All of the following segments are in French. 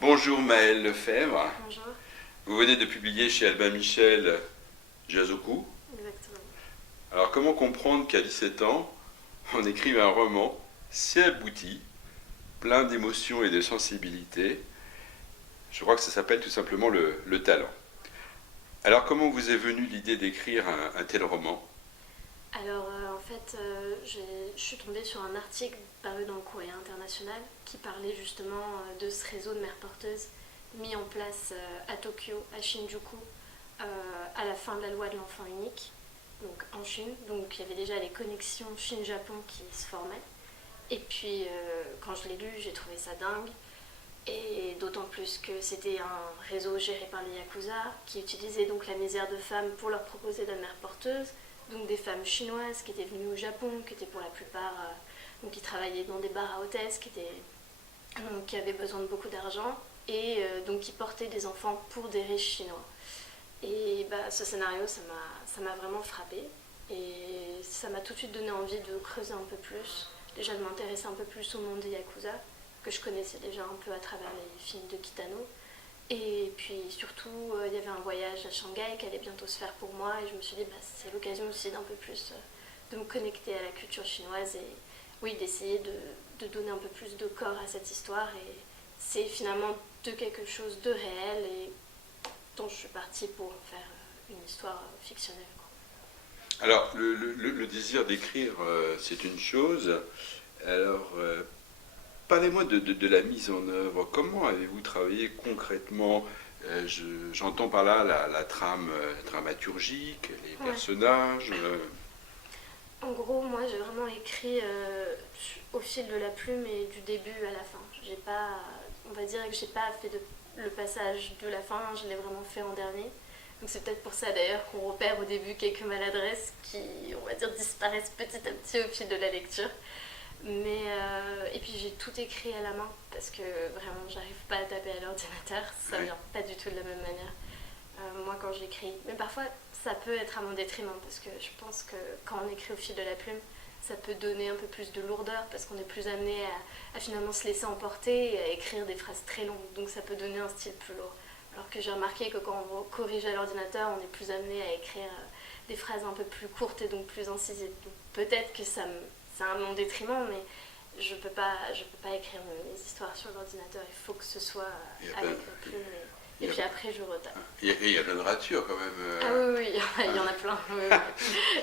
Bonjour Maëlle Lefebvre. Bonjour, Vous venez de publier chez Albin Michel Jazoku. exactement. Alors comment comprendre qu'à 17 ans, on écrive un roman si abouti, plein d'émotions et de sensibilité? Je crois que ça s'appelle tout simplement le talent. Alors comment vous est venue l'idée d'écrire un tel roman? Alors, en fait, je suis tombée sur un article paru dans le Courrier International qui parlait justement de ce réseau de mères porteuses mis en place à Tokyo, à Shinjuku, à la fin de la loi de l'enfant unique, donc en Chine. Donc il y avait déjà les connexions Chine-Japon qui se formaient. Et puis, quand je l'ai lu, j'ai trouvé ça dingue. Et d'autant plus que c'était un réseau géré par les Yakuza qui utilisait donc la misère de femmes pour leur proposer de la mère porteuse. Donc des femmes chinoises qui étaient venues au Japon, qui étaient pour la plupart, donc qui travaillaient dans des bars à hôtesses, qui avaient besoin de beaucoup d'argent et donc qui portaient des enfants pour des riches chinois. Et bah, ce scénario, ça m'a vraiment frappée et ça m'a tout de suite donné envie de creuser un peu plus, déjà de m'intéresser un peu plus au monde des Yakuza, que je connaissais déjà un peu à travers les films de Kitano. Et puis surtout, il y avait un voyage à Shanghai qui allait bientôt se faire pour moi et je me suis dit, bah, c'est l'occasion aussi d'un peu plus de me connecter à la culture chinoise et oui, d'essayer de donner un peu plus de corps à cette histoire. Et c'est finalement de quelque chose de réel et dont je suis partie pour faire une histoire fictionnelle, quoi. Alors le désir d'écrire, c'est une chose. Alors parlez-moi de la mise en œuvre. Comment avez-vous travaillé concrètement? J'entends par là la trame dramaturgique, les Ouais. personnages. En gros, moi j'ai vraiment écrit au fil de la plume et du début à la fin. J'ai pas, on va dire que j'ai pas fait le passage de la fin, je l'ai vraiment fait en dernier. Donc c'est peut-être pour ça d'ailleurs qu'on repère au début quelques maladresses qui, on va dire, disparaissent petit à petit au fil de la lecture. Mais et puis j'ai tout écrit à la main parce que vraiment j'arrive pas à taper à l'ordinateur, ça Ouais. vient pas du tout de la même manière. Moi quand j'écris. Mais parfois ça peut être à mon détriment parce que je pense que quand on écrit au fil de la plume, ça peut donner un peu plus de lourdeur parce qu'on est plus amené à finalement se laisser emporter et à écrire des phrases très longues. Donc ça peut donner un style plus lourd. Alors que j'ai remarqué que quand on corrige à l'ordinateur, on est plus amené à écrire des phrases un peu plus courtes et donc plus incisives. Donc peut-être que c'est à mon détriment, mais je peux pas écrire mes histoires sur l'ordinateur. Il faut que ce soit Il y a plein, avec la plume. il Et y a, puis après, je retape. il y a plein de ratures quand même. Ah oui, oui, il y en a plein. Oui, oui.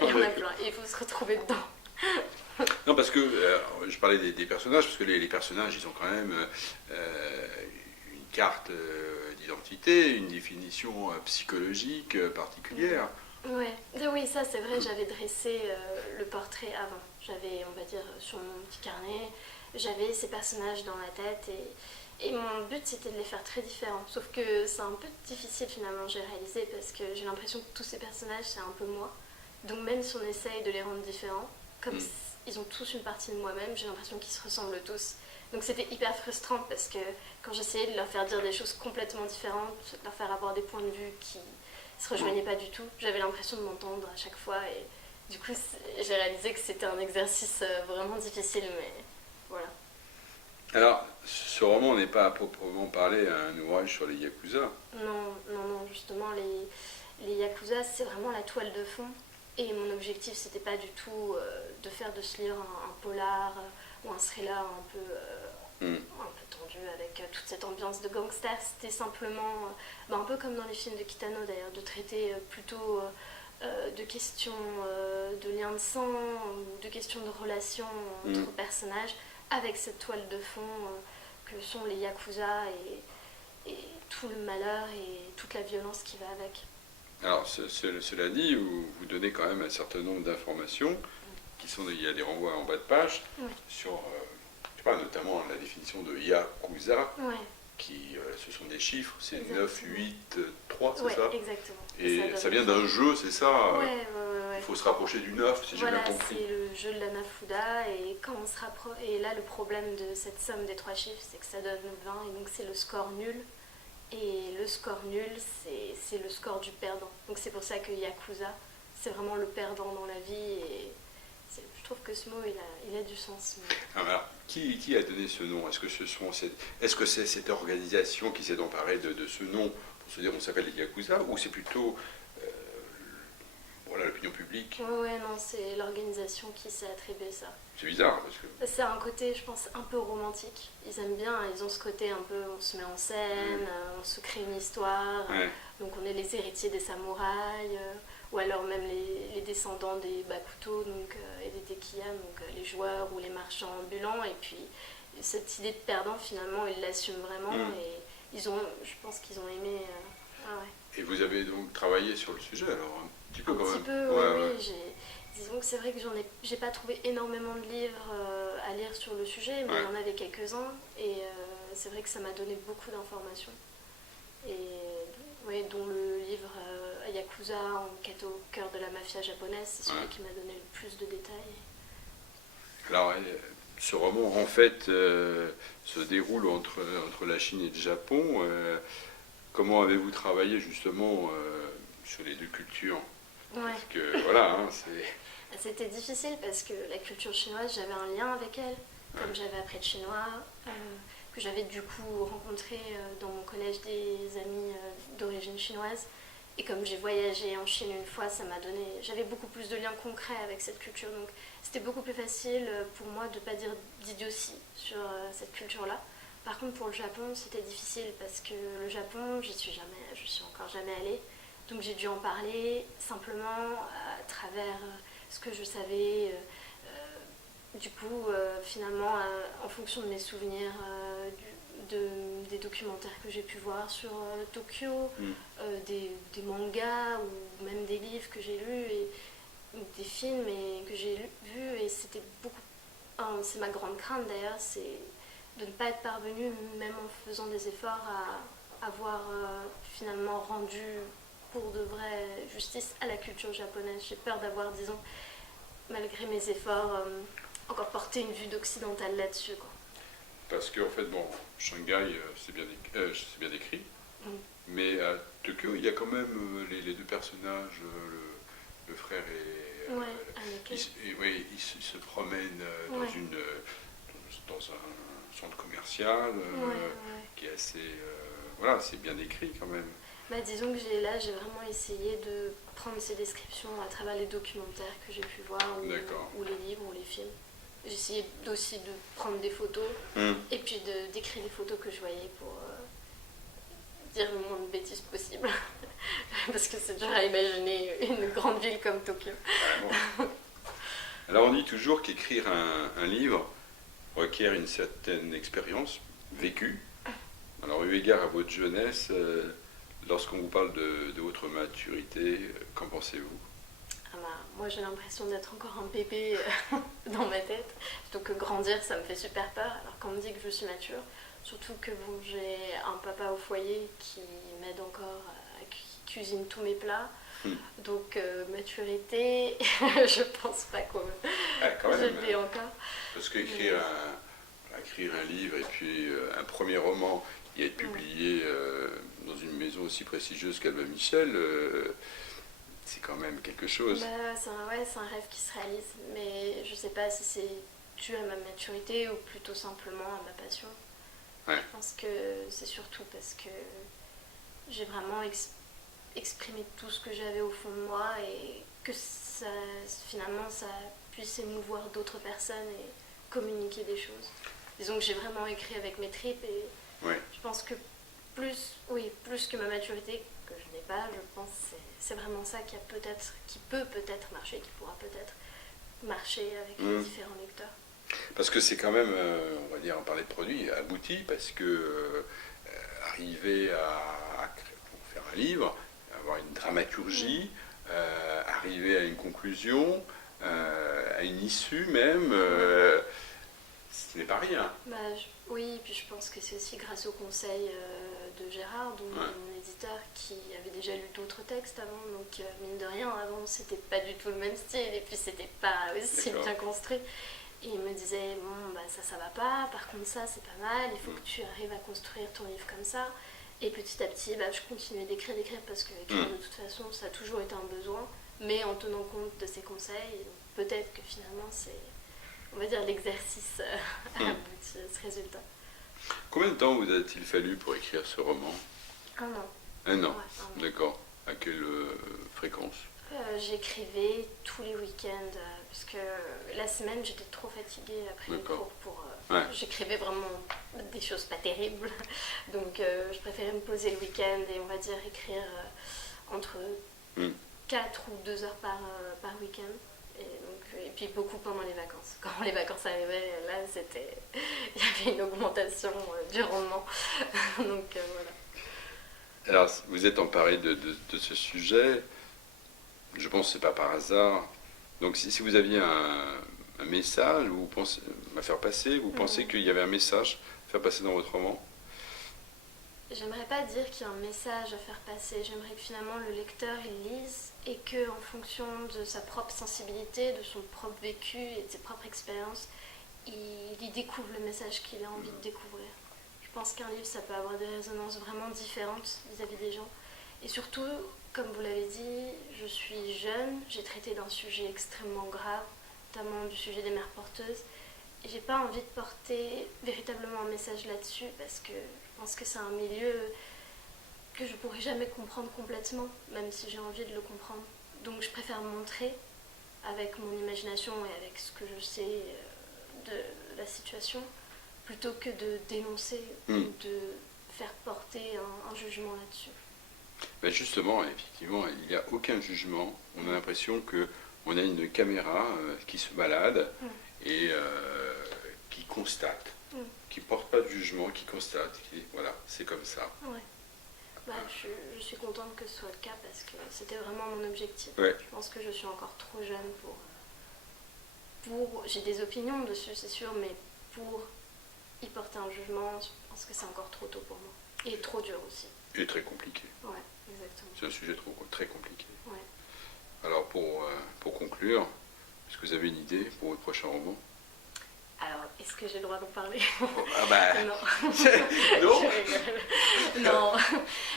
Il y en a plein. Et il faut se retrouver dedans. Non, parce que je parlais des personnages, parce que les personnages, ils ont quand même une carte d'identité, une définition psychologique particulière. Ouais, oui, ça c'est vrai, j'avais dressé le portrait avant. J'avais, on va dire, sur mon petit carnet, j'avais ces personnages dans la tête et mon but c'était de les faire très différents. Sauf que c'est un peu difficile finalement, j'ai réalisé, parce que j'ai l'impression que tous ces personnages c'est un peu moi. Donc même si on essaye de les rendre différents, comme Mm. ils ont tous une partie de moi-même, j'ai l'impression qu'ils se ressemblent tous. Donc c'était hyper frustrant parce que quand j'essayais de leur faire dire des choses complètement différentes, de leur faire avoir des points de vue qui se rejoignaient pas du tout, j'avais l'impression de m'entendre à chaque fois et du coup j'ai réalisé que c'était un exercice vraiment difficile, mais voilà. Alors, ce roman n'est pas à proprement parler un ouvrage sur les Yakuza. Non, non, non, justement les Yakuza c'est vraiment la toile de fond et mon objectif c'était pas du tout de faire de ce livre un polar ou un thriller Mm. un peu tendu avec toute cette ambiance de gangster. C'était simplement, un peu comme dans les films de Kitano d'ailleurs, de traiter plutôt de questions de liens de sang ou de questions de relations Mm. entre personnages avec cette toile de fond que sont les Yakuza et tout le malheur et toute la violence qui va avec. Alors, cela dit, vous donnez quand même un certain nombre d'informations il y a des renvois en bas de page Ouais, sur, je sais pas, notamment la définition de Yakuza, ouais, qui, ce sont des chiffres, c'est exactement. 9, 8, 3, c'est Ouais, ça? exactement. Et ça donne vient d'un jeu, c'est ça? Ouais, ouais, ouais, Il ouais. faut se rapprocher du 9, si j'ai bien Voilà, compris. c'est le jeu de la Nafuda et quand on se rapproche, et là le problème de cette somme des trois chiffres c'est que ça donne 20 et donc c'est le score nul et le score nul c'est le score du perdant. Donc c'est pour ça que Yakuza c'est vraiment le perdant dans la vie et Je trouve que ce mot, il a du sens. Mais... Ah, alors, qui a donné ce nom? Est-ce que c'est cette organisation qui s'est emparée de ce nom pour se dire on s'appelle les Yakuza, ou c'est plutôt voilà, l'opinion publique? Ouais, non, c'est l'organisation qui s'est attribué ça. C'est bizarre parce que. C'est un côté, je pense, un peu romantique. Ils aiment bien, ils ont ce côté un peu, on se met en scène, on se crée une histoire. Ouais. Donc on est les héritiers des samouraïs, ou alors même les descendants des Bakuto donc, et des Tekiya, donc les joueurs ou les marchands ambulants. Et puis cette idée de perdant, finalement, ils l'assument vraiment. Et je pense qu'ils ont aimé. Ah ouais. Et vous avez donc travaillé sur le sujet alors un petit peu Un quand petit même. peu, Ouais. oui. Disons que c'est vrai que j'ai pas trouvé énormément de livres à lire sur le sujet, mais il y en avait quelques-uns. Et c'est vrai que ça m'a donné beaucoup d'informations. Et oui, dont le livre Yakuza, enquête au cœur de la mafia japonaise, c'est celui qui m'a donné le plus de détails. Alors, ce roman, en fait, se déroule entre la Chine et le Japon. Comment avez-vous travaillé justement sur les deux cultures? Ouais. Parce que voilà, hein, c'est. C'était difficile parce que la culture chinoise, j'avais un lien avec elle, comme j'avais appris le chinois, que j'avais du coup rencontré dans mon collège des amis d'origine chinoise. Et comme j'ai voyagé en Chine une fois, j'avais beaucoup plus de liens concrets avec cette culture. Donc c'était beaucoup plus facile pour moi de ne pas dire d'idiotie sur cette culture-là. Par contre, pour le Japon, c'était difficile parce que le Japon, je suis encore jamais allée. Donc j'ai dû en parler simplement à travers ce que je savais. Du coup, finalement, en fonction de mes souvenirs, des documentaires que j'ai pu voir sur Tokyo, des mangas ou même des livres que j'ai lus, ou des films que j'ai vus, et c'était beaucoup. C'est ma grande crainte d'ailleurs, c'est de ne pas être parvenue, même en faisant des efforts, à avoir finalement rendu pour de vrai justice à la culture japonaise. J'ai peur d'avoir, disons, malgré mes efforts, encore porté une vue d'occidental là-dessus, quoi. Parce qu'en fait, bon, Shanghai, c'est bien décrit, mais à Tokyo, il y a quand même les deux personnages, le frère et. Ils se promènent dans un centre commercial qui est assez. Voilà, c'est bien décrit quand même. Bah, disons que j'ai vraiment essayé de prendre ces descriptions à travers les documentaires que j'ai pu voir, ou les livres, ou les films. J'ai essayé aussi de prendre des photos, et puis d'écrire les photos que je voyais pour dire le moins de bêtises possible. Parce que c'est dur à imaginer une grande ville comme Tokyo. Alors on dit toujours qu'écrire un livre requiert une certaine expérience vécue. Alors eu égard à votre jeunesse, lorsqu'on vous parle de votre maturité, qu'en pensez-vous? Moi j'ai l'impression d'être encore un bébé dans ma tête, donc grandir ça me fait super peur, alors qu'on me dit que je suis mature, surtout que bon, j'ai un papa au foyer qui m'aide encore, qui cuisine tous mes plats, donc maturité, je pense pas quand même. Je l'ai encore. Parce qu'écrire un livre et puis un premier roman et être publié dans une maison aussi prestigieuse qu'Albin Michel, c'est quand même quelque chose. C'est un rêve qui se réalise, mais je sais pas si c'est dû à ma maturité ou plutôt simplement à ma passion. Je pense que c'est surtout parce que j'ai vraiment exprimé tout ce que j'avais au fond de moi, et que finalement ça puisse émouvoir d'autres personnes et communiquer des choses. Disons que j'ai vraiment écrit avec mes tripes, et je pense que plus que ma maturité, que je n'ai pas, je pense que c'est vraiment ça qui peut peut-être marcher, qui pourra peut-être marcher avec les différents lecteurs. Parce que c'est quand même, on va dire, on parlait de produit abouti, parce que arriver à faire un livre, avoir une dramaturgie, arriver à une conclusion, à une issue même, ce n'est pas rien. Oui, puis je pense que c'est aussi grâce au conseil de Gérard, donc mon éditeur, qui avait déjà lu d'autres textes avant, donc mine de rien, avant c'était pas du tout le même style, et puis c'était pas aussi bien construit. Et il me disait, bon, ça va pas, par contre ça c'est pas mal, il faut que tu arrives à construire ton livre comme ça. Et petit à petit, je continuais d'écrire, parce que écrire de toute façon ça a toujours été un besoin, mais en tenant compte de ses conseils. Peut-être que finalement, c'est, on va dire, l'exercice a abouti à ce résultat. Combien de temps vous a-t-il fallu pour écrire ce roman? 1 an. 1 an, Ouais, 1 an. d'accord. À quelle fréquence? J'écrivais tous les week-ends, parce que la semaine, j'étais trop fatiguée après les D'accord. cours pour... Ouais. J'écrivais vraiment des choses pas terribles, donc je préférais me poser le week-end et on va dire écrire entre 4 ou 2 heures par week-end. Et puis beaucoup pendant les vacances. Quand les vacances arrivaient, là, c'était... il y avait une augmentation du rendement. Donc voilà. Alors, vous êtes emparé de ce sujet, je pense que ce n'est pas par hasard. Donc, si vous aviez un message vous pensez, à faire passer, vous pensez qu'il y avait un message à faire passer dans votre roman? J'aimerais pas dire qu'il y a un message à faire passer, j'aimerais que finalement le lecteur il lise et que en fonction de sa propre sensibilité, de son propre vécu et de ses propres expériences, il y découvre le message qu'il a envie de découvrir. Je pense qu'un livre ça peut avoir des résonances vraiment différentes vis-à-vis des gens. Et surtout, comme vous l'avez dit, je suis jeune, j'ai traité d'un sujet extrêmement grave, notamment du sujet des mères porteuses. Et j'ai pas envie de porter véritablement un message là-dessus parce que je pense que c'est un milieu que je pourrais jamais comprendre complètement, même si j'ai envie de le comprendre. Donc je préfère montrer avec mon imagination et avec ce que je sais de la situation, plutôt que de dénoncer ou de faire porter un jugement là-dessus. Ben justement, effectivement, il n'y a aucun jugement. On a l'impression qu'on a une caméra qui se balade et qui constate, qui ne porte pas de jugement, qui constate. Voilà, c'est comme ça. Ouais. Bah, je suis contente que ce soit le cas parce que c'était vraiment mon objectif. Ouais. Je pense que je suis encore trop jeune pour j'ai des opinions dessus, c'est sûr, mais pour y porter un jugement, je pense que c'est encore trop tôt pour moi. Et trop dur aussi. Et très compliqué. Ouais, exactement. C'est un sujet très compliqué. Ouais. Alors pour conclure, est-ce que vous avez une idée pour votre prochain roman? Alors, est-ce que j'ai le droit d'en parler? Ah bah... Non. Non. Non.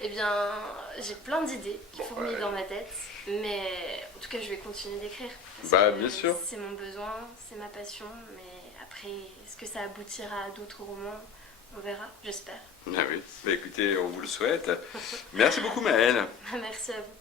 Eh bien, j'ai plein d'idées qui fourmillent dans ma tête, mais en tout cas, je vais continuer d'écrire. Bah, bien sûr. C'est mon besoin, c'est ma passion, mais après, est-ce que ça aboutira à d'autres romans? On verra, j'espère. Ah oui. Bah, écoutez, on vous le souhaite. Merci beaucoup Maëlle. Merci à vous.